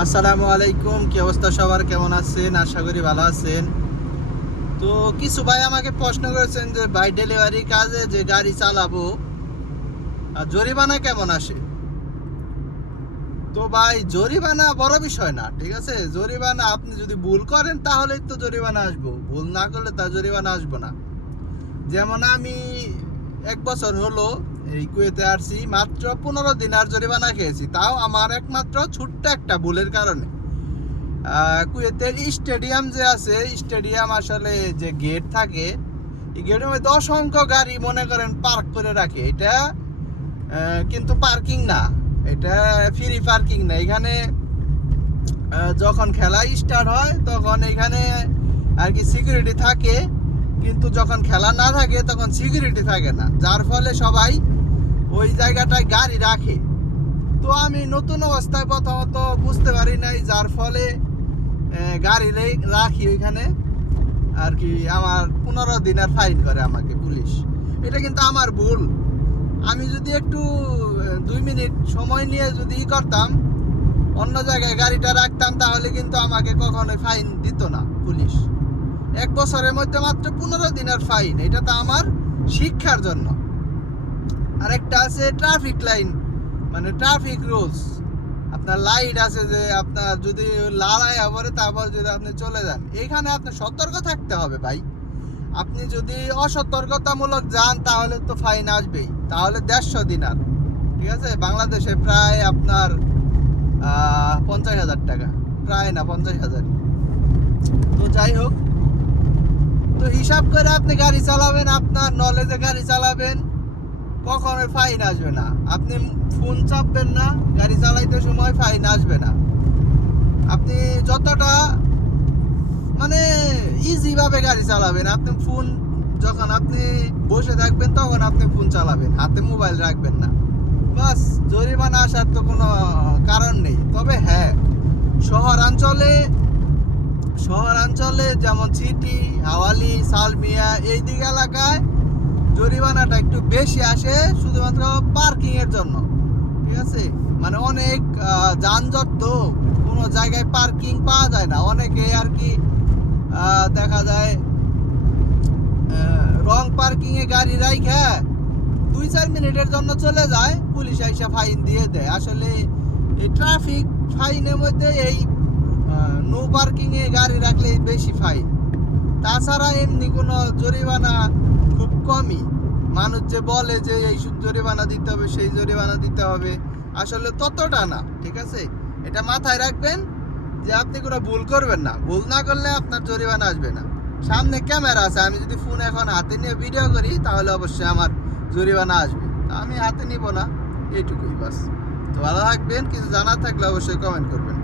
আসসালামু আলাইকুম। কি অবস্থা সবার, কেমন আছেন? আশা করি ভালো আছেন। তো কিছু ভাই আমাকে প্রশ্ন করেছেন যে ভাই ডেলিভারি কাজে যে গাড়ি চালাবো জরিমানা কেমন আসে। তো ভাই জরিমানা বড় বিষয় না, ঠিক আছে? জরিমানা আপনি যদি ভুল করেন তাহলেই তো জরিমানা আসবো, ভুল না করলে তা জরিমানা আসবো না। যেমন আমি 1 বছর হলো এই কুয়েতে আসছি, মাত্র 15 দিন আর জরিমানা খেয়েছি, তাও আমার একমাত্র ছোট্ট একটা ভুলের কারণে। কুয়েতের স্টেডিয়াম যে আছে, স্টেডিয়াম আসলে যে গেট থাকে, এই গেটের মধ্যে অসংখ্য গাড়ি মনে করেন পার্ক করে রাখে। এটা কিন্তু পার্কিং না, এটা ফ্রি পার্কিং না। এখানে যখন খেলা স্টার্ট হয় তখন এখানে আর কি সিকিউরিটি থাকে, কিন্তু যখন খেলা না থাকে তখন সিকিউরিটি থাকে না, যার ফলে সবাই ওই জায়গাটায় গাড়ি রাখে। তো আমি নতুন অবস্থায় প্রথমত বুঝতে পারি নাই, যার ফলে গাড়ি রাখি ওইখানে আর কি। আমার 15 দিনের ফাইন করে আমাকে পুলিশ। এটা কিন্তু আমার ভুল। আমি যদি একটু 2 মিনিট সময় নিয়ে যদি করতাম, অন্য জায়গায় গাড়িটা রাখতাম, তাহলে কিন্তু আমাকে কখনোই ফাইন দিত না পুলিশ। 1 বছরের মধ্যে মাত্র 15 দিনের ফাইন, এটা তো আমার শিক্ষার জন্য। আরেকটা আছে ট্রাফিক লাইন, মানে ট্রাফিক রুলস। আপনার লাইট আছে যে আপনার যদি লাড়ায় পরে তারপর যদি আপনি চলে যান, এখানে আপনার সতর্ক থাকতে হবে ভাই। আপনি যদি অসতর্কতামূলক যান তাহলে তো ফাইন আসবেই, তাহলে 150 দিনার, ঠিক আছে? বাংলাদেশে প্রায় আপনার 50,000 টাকা, প্রায় না 50,000। তো যাই হোক, তো হিসাব করে আপনি গাড়ি চালাবেন, আপনার নলেজে গাড়ি চালাবেন, কখনোই ফাইন আসবে না। আপনি ফোন চাপবেন না গাড়ি চালাইতে সময়, ফাইন আসবে না। আপনি যতটা মানে ইজি ভাবে গাড়ি চালাবেন, আপনি ফোন যখন আপনি বসে থাকবেন তখন আপনি ফোন চালাবেন, হাতে মোবাইল রাখবেন না, বাস। জরিমানা আসার তো কোনো কারণ নেই। তবে হ্যাঁ, শহরাঞ্চলে যেমন সিটি, হাওয়ালি, সালমিয়া এই দিক এলাকায় জরিমানাটা একটু বেশি আসে, শুধুমাত্র পার্কিং এর জন্য, ঠিক আছে? মানে অনেক যানজট, তো কোনো জায়গায় পার্কিং পাওয়া যায় না। অনেকে আর কি দেখা যায় রং পার্কিং এ গাড়ি রাইখা 2-4 মিনিটের জন্য চলে যায়, পুলিশ আইসা ফাইন দিয়ে দেয়। আসলে এই ট্রাফিক ফাইনের মধ্যে এই নো পার্কিং এ গাড়ি রাখলে বেশি ফাইন। তাছাড়া এমনি কোনো জরিমানা খুব কমই। মানুষ যে বলে যে এই জরিমানা দিতে হবে, সেই জরিমানা দিতে হবে, আসলে ততটা না, ঠিক আছে? এটা মাথায় রাখবেন যে আপনি কোনো ভুল করবেন না, ভুল না করলে আপনার জরিমানা আসবে না। সামনে ক্যামেরা আছে, আমি যদি ফোন এখন হাতে নিয়ে ভিডিও করি তাহলে অবশ্যই আমার জরিমানা আসবে। আমি হাতে নিব না, এইটুকুই বাস। তো ভালো থাকবেন, কিছু জানার থাকলে অবশ্যই কমেন্ট করবেন।